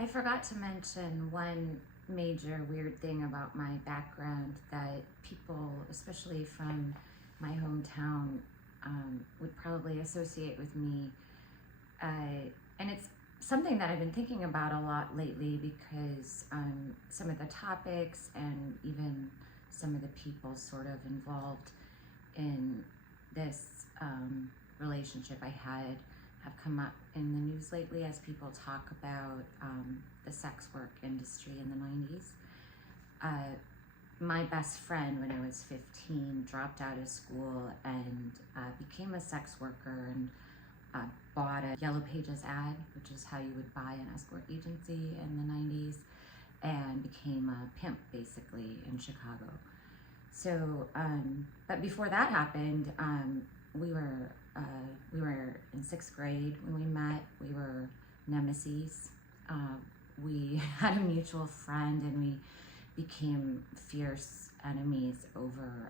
I forgot to mention one major weird thing about my background that people, especially from my hometown, would probably associate with me. And it's something that I've been thinking about a lot lately because some of the topics and even some of the people sort of involved in this relationship I had have come up in the news lately as people talk about the sex work industry in the 90s. My best friend, when I was 15, dropped out of school and became a sex worker and bought a Yellow Pages ad, which is how you would buy an escort agency in the 90s, and became a pimp basically in Chicago. So, but before that happened, we were in 6th grade when we met. We were nemesis. We had a mutual friend, and we became fierce enemies over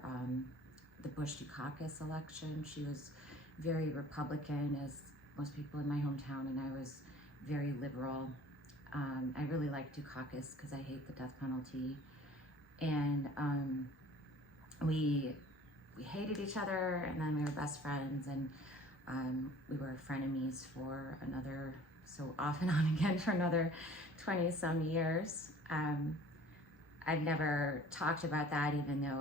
the Bush Dukakis election. She was very Republican, as most people in my hometown, and I was very liberal. I really liked Dukakis because I hate the death penalty, and we hated each other, and then we were best friends, and we were frenemies for another, so off and on again for another 20 some years. I've never talked about that, even though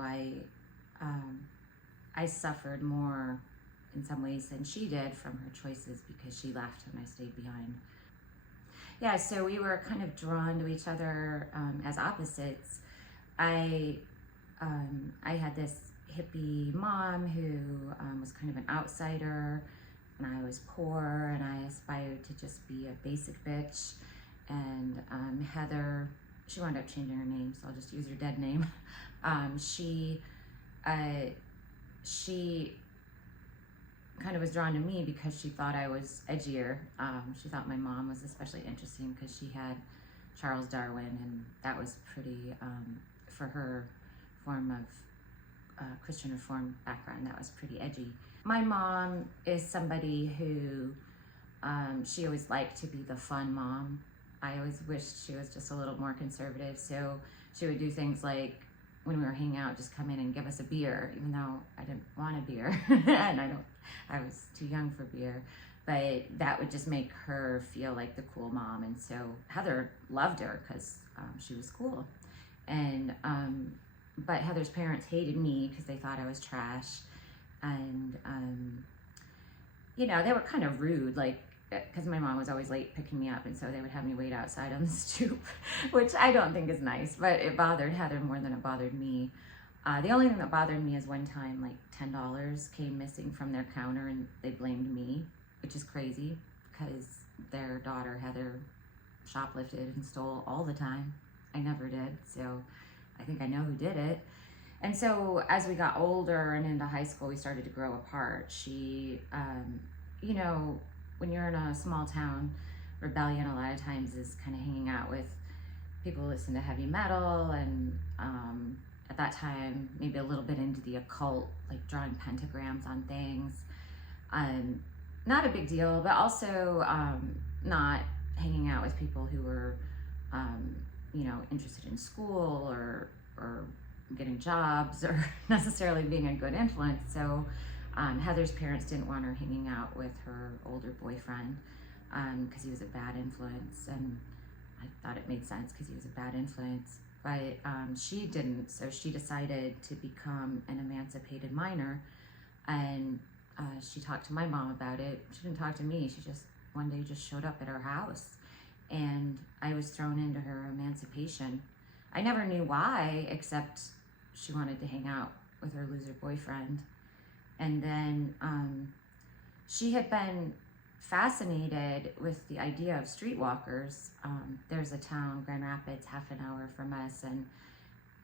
I suffered more in some ways than she did from her choices because she left and I stayed behind. Yeah, so we were kind of drawn to each other as opposites. I had this hippie mom who was kind of an outsider, and I was poor, and I aspired to just be a basic bitch. And Heather, she wound up changing her name, so I'll just use her dead name. She kind of was drawn to me because she thought I was edgier. She thought my mom was especially interesting because she had Charles Darwin, and that was pretty, for her form of Christian Reform background, that was pretty edgy. My mom is somebody who, she always liked to be the fun mom. I always wished she was just a little more conservative, so she would do things like, when we were hanging out, just come in and give us a beer, even though I didn't want a beer, and I was too young for beer, but that would just make her feel like the cool mom. And so Heather loved her because she was cool. And but Heather's parents hated me because they thought I was trash, and you know, they were kind of rude, like, because my mom was always late picking me up, and so they would have me wait outside on the stoop, which I don't think is nice, but it bothered Heather more than it bothered me. The only thing that bothered me is one time, like, $10 came missing from their counter, and they blamed me, which is crazy because their daughter Heather shoplifted and stole all the time. I never did, so I think I know who did it. And so as we got older and into high school, we started to grow apart. She, you know, when you're in a small town, rebellion a lot of times is kind of hanging out with people who listen to heavy metal, and at that time, maybe a little bit into the occult, like drawing pentagrams on things. Not a big deal, but also not hanging out with people who were, you know, interested in school or getting jobs or necessarily being a good influence. So Heather's parents didn't want her hanging out with her older boyfriend because he was a bad influence, and I thought it made sense because he was a bad influence, but she didn't. So she decided to become an emancipated minor, and she talked to my mom about it. She didn't talk to me. She just one day just showed up at our house, and I was thrown into her emancipation. I never knew why, except she wanted to hang out with her loser boyfriend. And then she had been fascinated with the idea of streetwalkers. There's a town, Grand Rapids, half an hour from us, and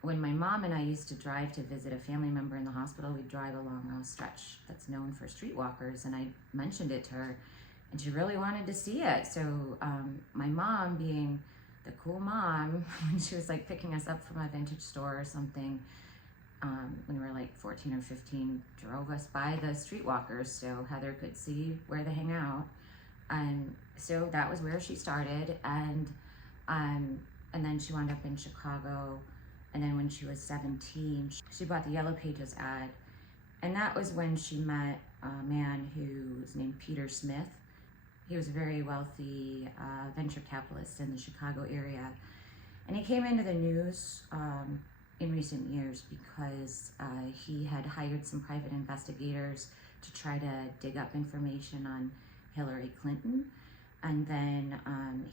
when my mom and I used to drive to visit a family member in the hospital, we'd drive along a stretch that's known for streetwalkers, and I mentioned it to her, and she really wanted to see it. So my mom, being the cool mom, when she was like picking us up from a vintage store or something, when we were like 14 or 15, drove us by the streetwalkers so Heather could see where they hang out. And so that was where she started. And And then she wound up in Chicago. And then when she was 17, she bought the Yellow Pages ad. And that was when she met a man who was named Peter Smith. He was a very wealthy venture capitalist in the Chicago area. And he came into the news in recent years because he had hired some private investigators to try to dig up information on Hillary Clinton. And then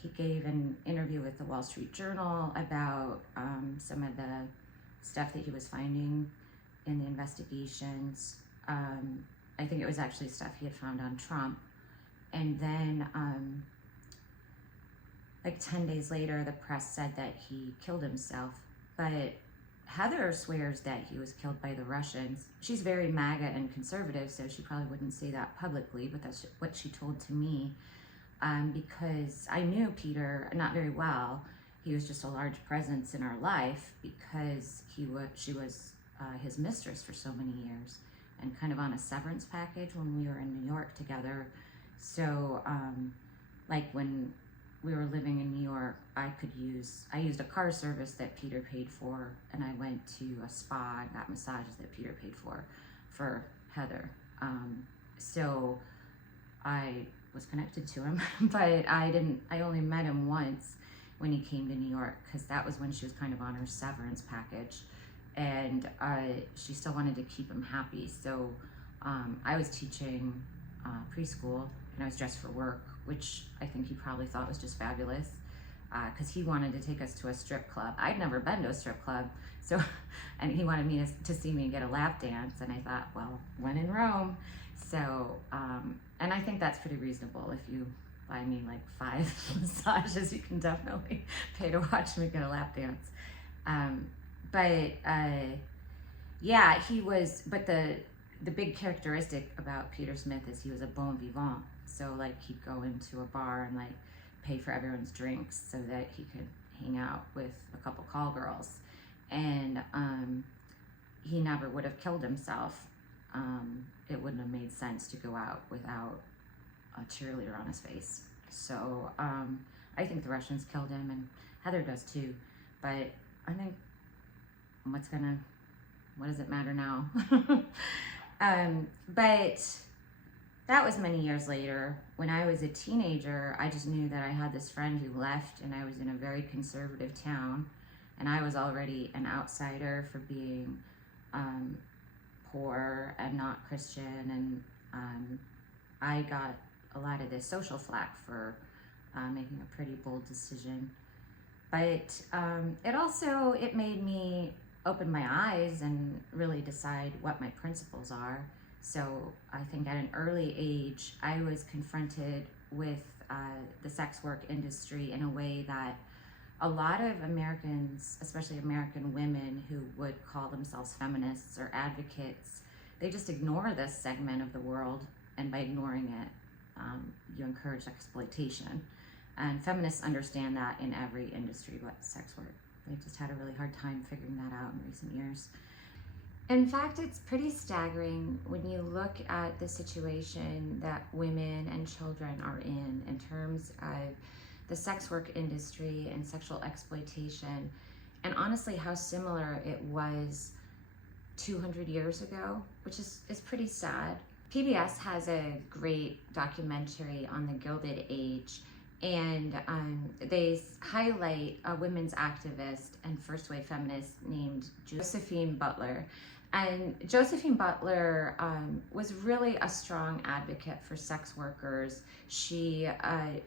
he gave an interview with the Wall Street Journal about some of the stuff that he was finding in the investigations. I think it was actually stuff he had found on Trump. And then like 10 days later, the press said that he killed himself. But Heather swears that he was killed by the Russians. She's very MAGA and conservative, so she probably wouldn't say that publicly, but that's what she told to me. Because I knew Peter not very well. He was just a large presence in our life because she was his mistress for so many years, and kind of on a severance package when we were in New York together. So like when we were living in New York, I used a car service that Peter paid for, and I went to a spa and got massages that Peter paid for Heather. So I was connected to him, but I only met him once when he came to New York, because that was when she was kind of on her severance package, and she still wanted to keep him happy. So I was teaching preschool, and I was dressed for work, which I think he probably thought was just fabulous, because he wanted to take us to a strip club. I'd never been to a strip club, and he wanted me to see me get a lap dance, and I thought, well, when in Rome. So, and I think that's pretty reasonable. If you buy me like 5 massages, you can definitely pay to watch me get a lap dance. Yeah, he was, but the big characteristic about Peter Smith is he was a bon vivant. So like he'd go into a bar and like pay for everyone's drinks so that he could hang out with a couple call girls. And he never would have killed himself. It wouldn't have made sense to go out without a cheerleader on his face. So I think the Russians killed him, and Heather does too. But I think what does it matter now? But that was many years later. When I was a teenager, I just knew that I had this friend who left, and I was in a very conservative town, and I was already an outsider for being poor and not Christian, and I got a lot of this social flack for making a pretty bold decision. But it made me open my eyes and really decide what my principles are. So I think at an early age, I was confronted with the sex work industry in a way that a lot of Americans, especially American women who would call themselves feminists or advocates, they just ignore this segment of the world, and by ignoring it, you encourage exploitation. And feminists understand that in every industry but sex work. They just had a really hard time figuring that out in recent years. In fact, it's pretty staggering when you look at the situation that women and children are in terms of the sex work industry and sexual exploitation, and honestly how similar it was 200 years ago, which is pretty sad. PBS has a great documentary on the Gilded Age, and they highlight a women's activist and first wave feminist named Josephine Butler. And Josephine Butler was really a strong advocate for sex workers. She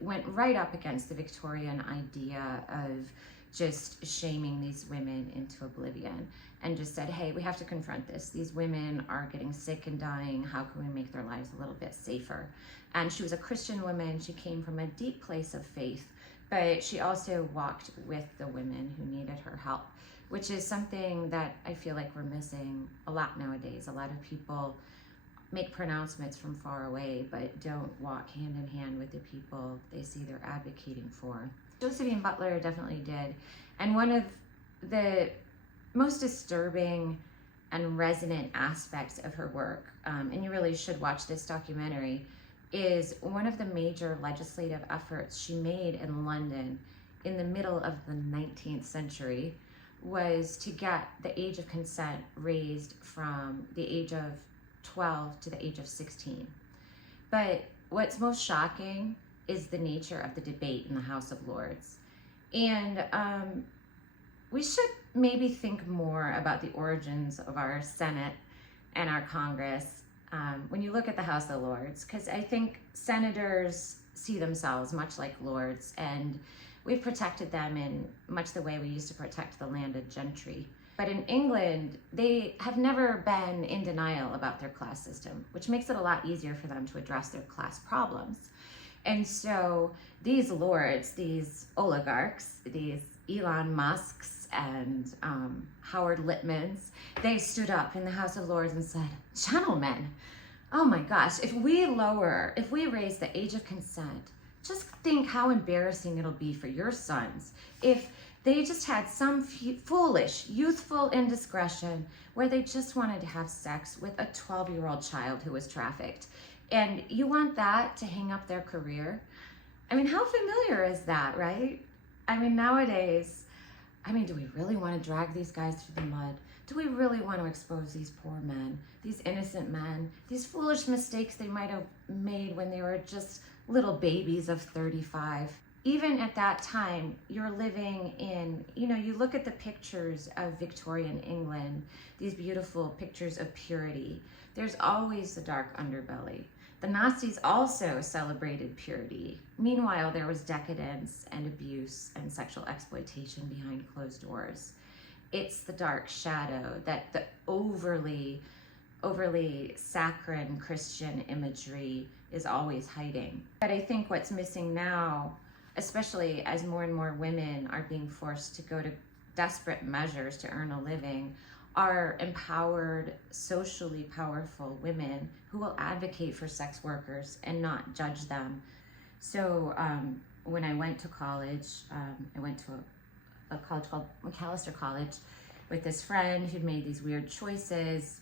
went right up against the Victorian idea of just shaming these women into oblivion, and just said, hey, we have to confront this. These women are getting sick and dying. How can we make their lives a little bit safer? And she was a Christian woman. She came from a deep place of faith, but she also walked with the women who needed her help, which is something that I feel like we're missing a lot nowadays. A lot of people make pronouncements from far away, but don't walk hand in hand with the people they see they're advocating for. Josephine Butler definitely did. And one of the most disturbing and resonant aspects of her work, and you really should watch this documentary, is one of the major legislative efforts she made in London in the middle of the 19th century was to get the age of consent raised from the age of 12 to the age of 16. But what's most shocking is the nature of the debate in the House of Lords. And we should maybe think more about the origins of our Senate and our Congress when you look at the House of Lords, because I think senators see themselves much like lords, and we've protected them in much the way we used to protect the landed gentry. But in England, they have never been in denial about their class system, which makes it a lot easier for them to address their class problems. And so these lords, these oligarchs, these Elon Musks and Howard Littmans, they stood up in the House of Lords and said, gentlemen, oh my gosh, if we raise the age of consent, just think how embarrassing it'll be for your sons if they just had some foolish, youthful indiscretion where they just wanted to have sex with a 12-year-old child who was trafficked. And you want that to hang up their career? I mean, how familiar is that, right? I mean, nowadays, do we really want to drag these guys through the mud? Do we really want to expose these poor men, these innocent men, these foolish mistakes they might have made when they were just little babies of 35? Even at that time, you're living in, you look at the pictures of Victorian England, these beautiful pictures of purity. There's always the dark underbelly. The Nazis also celebrated purity. Meanwhile, there was decadence and abuse and sexual exploitation behind closed doors. It's the dark shadow that the overly saccharine Christian imagery is always hiding. But I think what's missing now, especially as more and more women are being forced to go to desperate measures to earn a living, are empowered, socially powerful women who will advocate for sex workers and not judge them. So when I went to college, I went to a college called McAllister College with this friend who'd made these weird choices,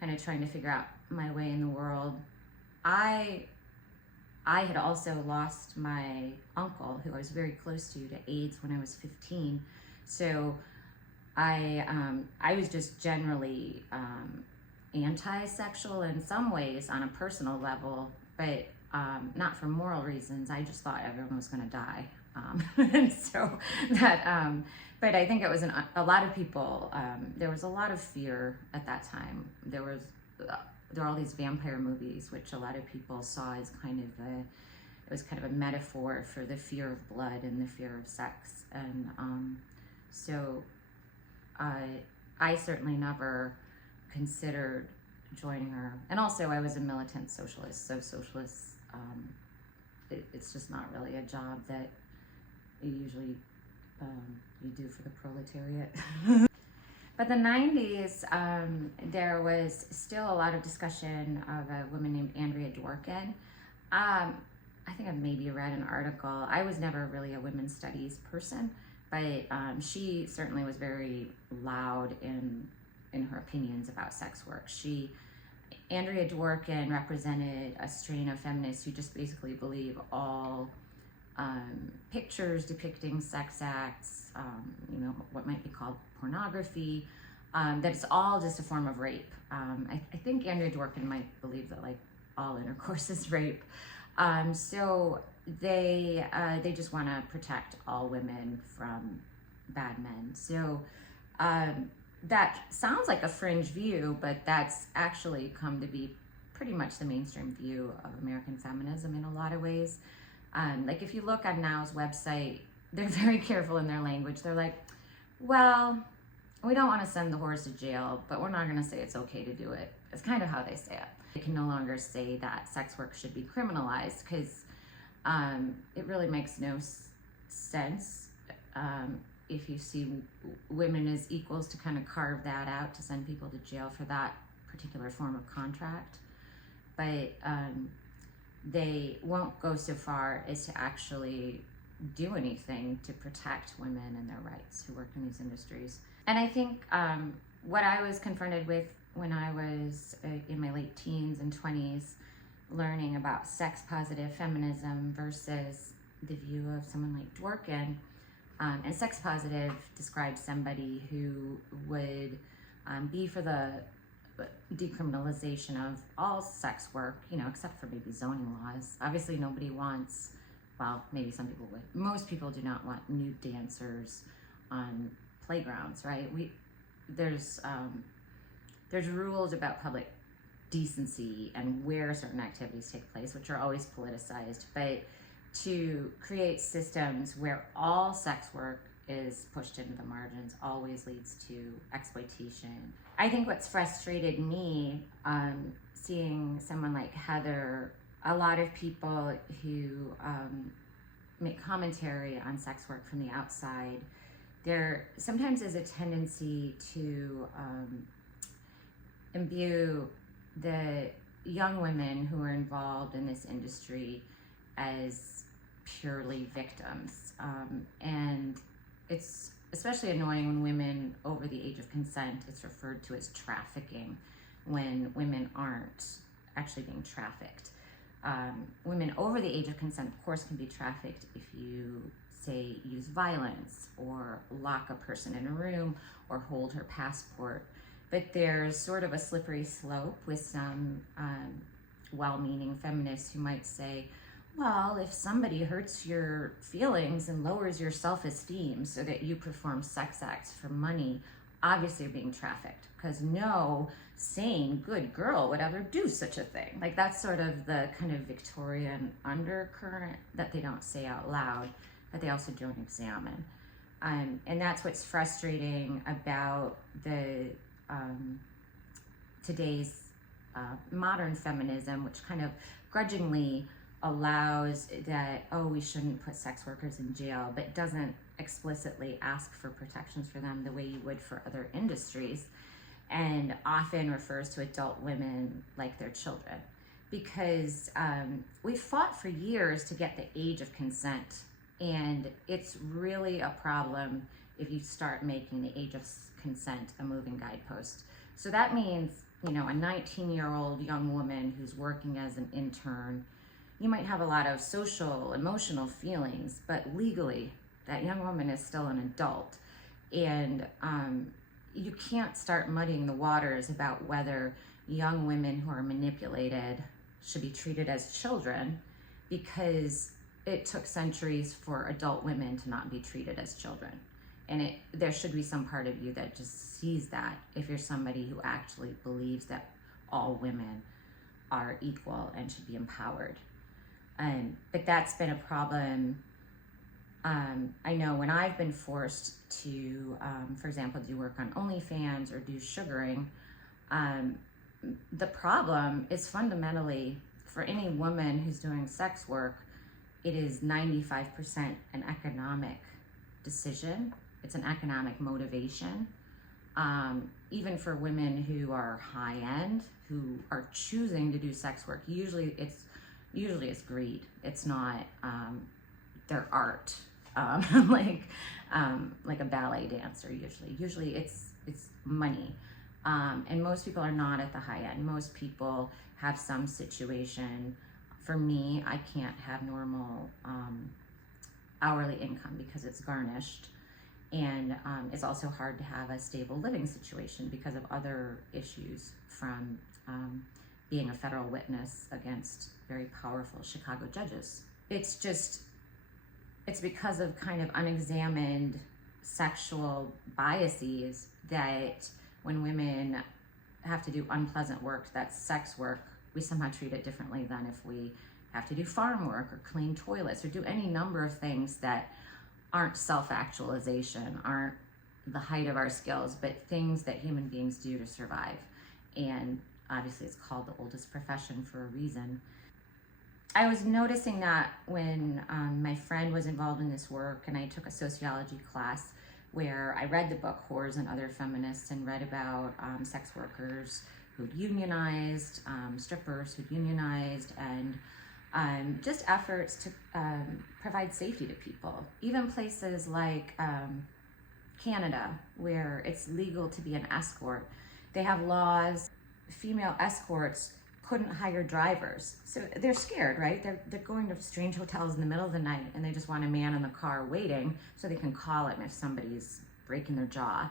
kind of trying to figure out my way in the world. I had also lost my uncle, who I was very close to AIDS when I was 15. So I was just generally anti-sexual in some ways on a personal level, but not for moral reasons. I just thought everyone was going to die. And so that, but I think it was a lot of people, there was a lot of fear at that time. There were all these vampire movies, which a lot of people saw as it was kind of a metaphor for the fear of blood and the fear of sex. And so I certainly never considered joining her. And also I was a militant socialist, so socialists, it's just not really a job that you usually you do for the proletariat. But the 90s, there was still a lot of discussion of a woman named Andrea Dworkin. I think I've maybe read an article. I was never really a women's studies person, but she certainly was very loud in her opinions about sex work. Andrea Dworkin represented a strain of feminists who just basically believe all pictures depicting sex acts, what might be called pornography, that it's all just a form of rape. I think Andrea Dworkin might believe that all intercourse is rape. So they just want to protect all women from bad men. So that sounds like a fringe view, but that's actually come to be pretty much the mainstream view of American feminism in a lot of ways. If you look on Now's website, they're very careful in their language. They're like, well, we don't want to send the whores to jail, but we're not going to say it's okay to do it. It's kind of how they say it. They can no longer say that sex work should be criminalized because it really makes no sense if you see women as equals to kind of carve that out to send people to jail for that particular form of contract. But they won't go so far as to actually do anything to protect women and their rights who work in these industries. And I think what I was confronted with when I was in my late teens and 20s, learning about sex-positive feminism versus the view of someone like Dworkin, And sex positive describes somebody who would be for the decriminalization of all sex work, except for maybe zoning laws. Obviously, nobody wants, well, maybe some people would. Most people do not want nude dancers on playgrounds, right? There's rules about public decency and where certain activities take place, which are always politicized, but to create systems where all sex work is pushed into the margins always leads to exploitation. I think what's frustrated me, seeing someone like Heather, a lot of people who make commentary on sex work from the outside, there sometimes is a tendency to imbue the young women who are involved in this industry as purely victims. And it's especially annoying when women over the age of consent, it's referred to as trafficking, when women aren't actually being trafficked. Women over the age of consent, of course, can be trafficked if you, say, use violence or lock a person in a room or hold her passport. But there's sort of a slippery slope with some well-meaning feminists who might say, well, if somebody hurts your feelings and lowers your self-esteem so that you perform sex acts for money, obviously you're being trafficked, because no sane, good girl would ever do such a thing. Like, that's sort of the kind of Victorian undercurrent that they don't say out loud, but they also don't examine. And that's what's frustrating about the today's modern feminism, which kind of grudgingly allows that, oh, we shouldn't put sex workers in jail, but doesn't explicitly ask for protections for them the way you would for other industries, and often refers to adult women like they're children. Because we've fought for years to get the age of consent, and it's really a problem if you start making the age of consent a moving guidepost. So that means, a 19-year-old young woman who's working as an intern, you might have a lot of social, emotional feelings, but legally, that young woman is still an adult. And you can't start muddying the waters about whether young women who are manipulated should be treated as children, because it took centuries for adult women to not be treated as children. And there should be some part of you that just sees that, if you're somebody who actually believes that all women are equal and should be empowered. But that's been a problem. I know when I've been forced to, for example, do work on OnlyFans or do sugaring, the problem is fundamentally, for any woman who's doing sex work, it is 95% an economic decision. It's an economic motivation. Even for women who are high-end, who are choosing to do sex work, usually it's greed. It's not their art, like a ballet dancer. Usually it's money, and most people are not at the high end. Most people have some situation. For me, I can't have normal hourly income because it's garnished, and it's also hard to have a stable living situation because of other issues from being a federal witness against very powerful Chicago judges. It's because of kind of unexamined sexual biases that when women have to do unpleasant work, that's sex work, we somehow treat it differently than if we have to do farm work or clean toilets or do any number of things that aren't self-actualization, aren't the height of our skills, but things that human beings do to survive. And obviously it's called the oldest profession for a reason. I was noticing that when my friend was involved in this work, and I took a sociology class where I read the book Whores and Other Feminists and read about sex workers who'd unionized, strippers who'd unionized, and just efforts to provide safety to people. Even places like Canada, where it's legal to be an escort, they have laws. Female escorts couldn't hire drivers. So they're scared, right? They're going to strange hotels in the middle of the night, and they just want a man in the car waiting so they can call him if somebody's breaking their jaw,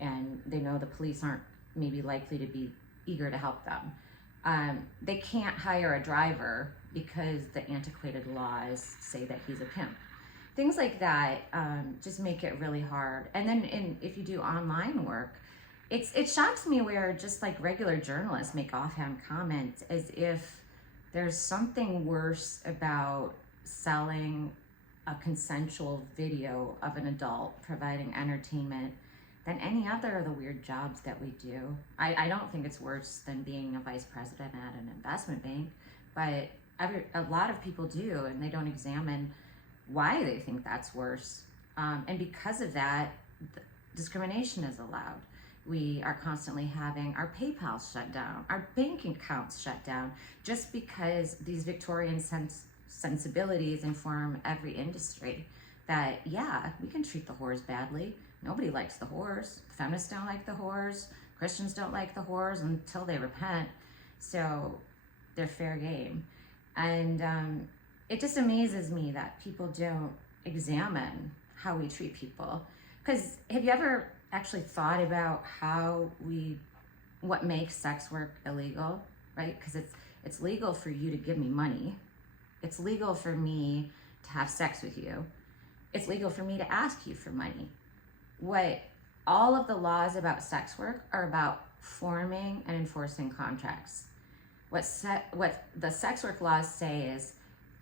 and they know the police aren't maybe likely to be eager to help them. They can't hire a driver because the antiquated laws say that he's a pimp. Things like that just make it really hard. And then if you do online work, it shocks me where just like regular journalists make offhand comments as if there's something worse about selling a consensual video of an adult providing entertainment than any other of the weird jobs that we do. I don't think it's worse than being a vice president at an investment bank, but a lot of people do, and they don't examine why they think that's worse. And because of that, discrimination is allowed. We are constantly having our PayPal shut down, our bank accounts shut down, just because these Victorian sensibilities inform every industry that, yeah, we can treat the whores badly. Nobody likes the whores. Feminists don't like the whores. Christians don't like the whores until they repent. So they're fair game. And it just amazes me that people don't examine how we treat people. Because have you ever actually thought about what makes sex work illegal, right? Because it's legal for you to give me money. It's legal for me to have sex with you. It's legal for me to ask you for money. What all of the laws about sex work are about forming and enforcing contracts. What the sex work laws say is,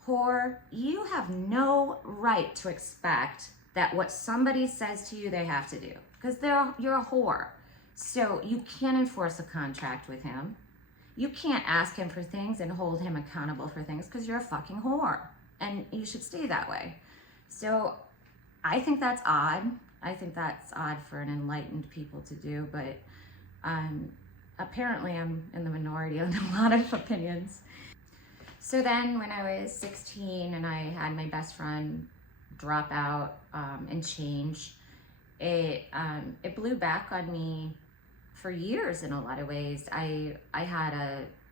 whore, you have no right to expect that what somebody says to you they have to do, because you're a whore. So you can't enforce a contract with him. You can't ask him for things and hold him accountable for things because you're a fucking whore, and you should stay that way. So I think that's odd. I think that's odd for an enlightened people to do, but apparently I'm in the minority on a lot of opinions. So then when I was 16 and I had my best friend drop out and change, it blew back on me for years in a lot of ways. I had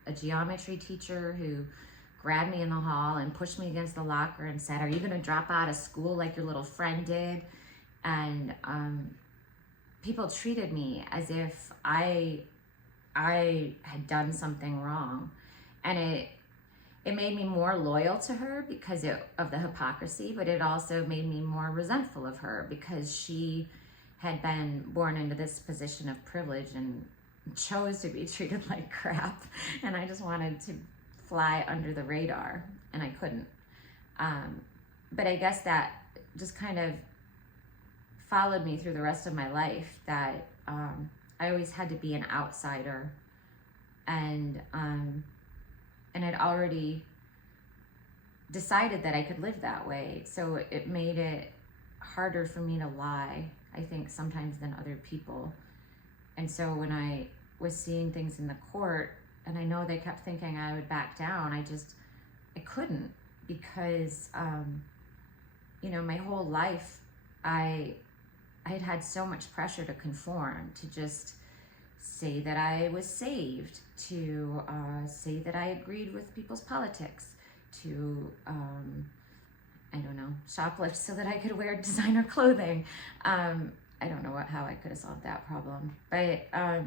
a geometry teacher who grabbed me in the hall and pushed me against the locker and said, "Are you gonna drop out of school like your little friend did?" And people treated me as if I had done something wrong. And it made me more loyal to her because of the hypocrisy, but it also made me more resentful of her because she had been born into this position of privilege and chose to be treated like crap. And I just wanted to fly under the radar, and I couldn't. But I guess that just kind of followed me through the rest of my life, that I always had to be an outsider, and I'd already decided that I could live that way. So it made it harder for me to lie, I think, sometimes than other people. And so when I was seeing things in the court, and I know they kept thinking I would back down, I couldn't, because my whole life I had so much pressure to conform, to just say that I was saved, to say that I agreed with people's politics, to shoplift so that I could wear designer clothing. I don't know how I could have solved that problem, but I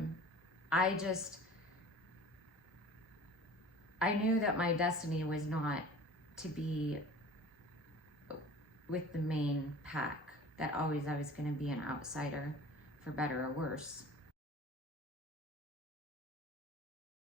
knew that my destiny was not to be with the main pack, that always I was going to be an outsider, for better or worse.